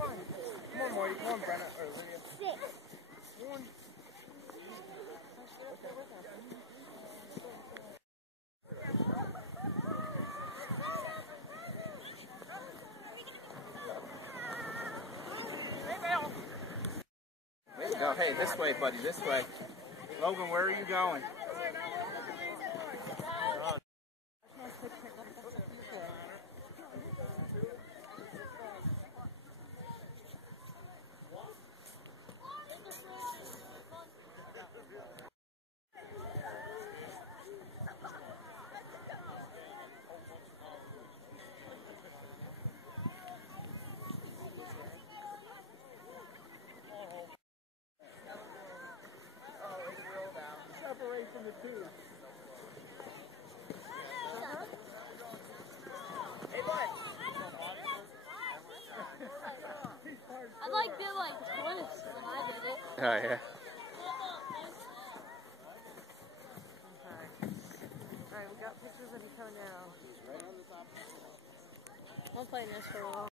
Come on, Marty. Come on, Brenna. Or Lydia. 6. One. There you go. Hey, this way, buddy. This way. Logan, where are you going? Separate from the two. Hey, bud. I like did like twists when I did it. Oh, yeah. Alright, we got pictures of you coming down. I'm playing this for a while.